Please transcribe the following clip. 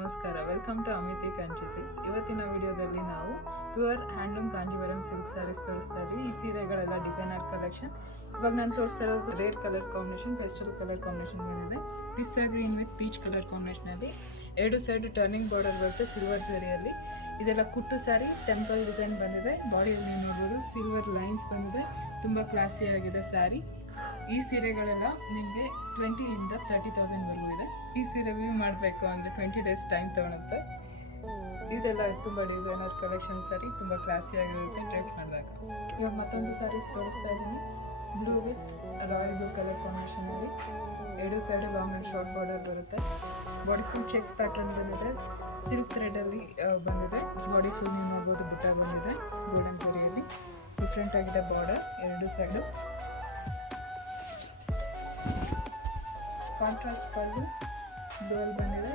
ನಮಸ್ಕಾರ, welcome to Amiti Kanchi silks. ಇವತ್ತಿನ ವಿಡಿಯೋದಲ್ಲಿ ನಾವು pure handloom Kanjeevaram silk saris ತೋರಿಸ್ತಾ ಇದ್ದೀವಿ. ಈ ಸೀರೆಗಳೆಲ್ಲ ಡಿಸೈನರ್ ಕಲೆಕ್ಷನ್. ಇವಾಗ ನಾನು ತೋರಿಸ್ತಾ ಇರೋದು rare colour combination, pastel colour combination ಬಂದಿದೆ. Pista green with peach colour ಕಾಂಬಿನೇಷನಲ್ಲಿ ಎರಡು ಸೈಡ್ ಟರ್ನಿಂಗ್ ಬಾರ್ಡರ್ ಬರುತ್ತೆ ಸಿಲ್ವರ್ ಸೀರೆಯಲ್ಲಿ. ಇದೆಲ್ಲ ಕುಟ್ಟು ಸ್ಯಾರಿ, ಟೆಂಪಲ್ ಡಿಸೈನ್ ಬಂದಿದೆ. ಬಾಡಿಯಲ್ಲಿ ನೋಡ್ಬೋದು ಸಿಲ್ವರ್ ಲೈನ್ಸ್ ಬಂದಿದೆ. ತುಂಬ ಕ್ಲಾಸಿ ಆಗಿದೆ ಸ್ಯಾರಿ. ಈ ಸೀರೆಗಳೆಲ್ಲ ನಿಮಗೆ 20,000 to 30,000 ಇದೆ. ಈ ಸೀರೆ ವ್ಯೂ ಮಾಡಬೇಕು ಅಂದರೆ 20 days ಟೈಮ್ ತೊಗೊಳುತ್ತೆ. ಇದೆಲ್ಲ ತುಂಬ ಡಿಸೈನರ್ ಕಲೆಕ್ಷನ್ ಸ್ಯಾರಿ, ತುಂಬ ಕ್ಲಾಸಿ ಆಗಿರುತ್ತೆ ಟ್ರೈ ಮಾಡಿದಾಗ. ಇವಾಗ ಮತ್ತೊಂದು ಸ್ಯಾರೀಸ್ ತೋರಿಸ್ತಾ ಇದ್ದೀನಿ. Blue with royal blue colour ಕಾಂಬಿನೇಷನಲ್ಲಿ ಎರಡು side long and short border ಬರುತ್ತೆ. ಬಾಡಿ ಫುಲ್ ಚೆಕ್ಸ್ ಪ್ಯಾಟರ್ನ್ ಬಂದಿದೆ. ಸಿಲ್ಕ್ ಥ್ರೆಡಲ್ಲಿ ಬಂದಿದೆ. ಬಾಡಿ ಫುಲ್ ನೀವು ನೋಡ್ಬೋದು ಬುಟ್ಟ ಬಂದಿದೆ ಗೋಲ್ಡನ್ ಜರಿಯಲ್ಲಿ. ಡಿಫ್ರೆಂಟ್ ಆಗಿದೆ ಬಾರ್ಡರ್ ಎರಡು ಸೈಡು. ಕಾಂಟ್ರಾಸ್ಟ್ ಪಲ್ಲು ಡುವಲ್ ಬಂದಿದೆ.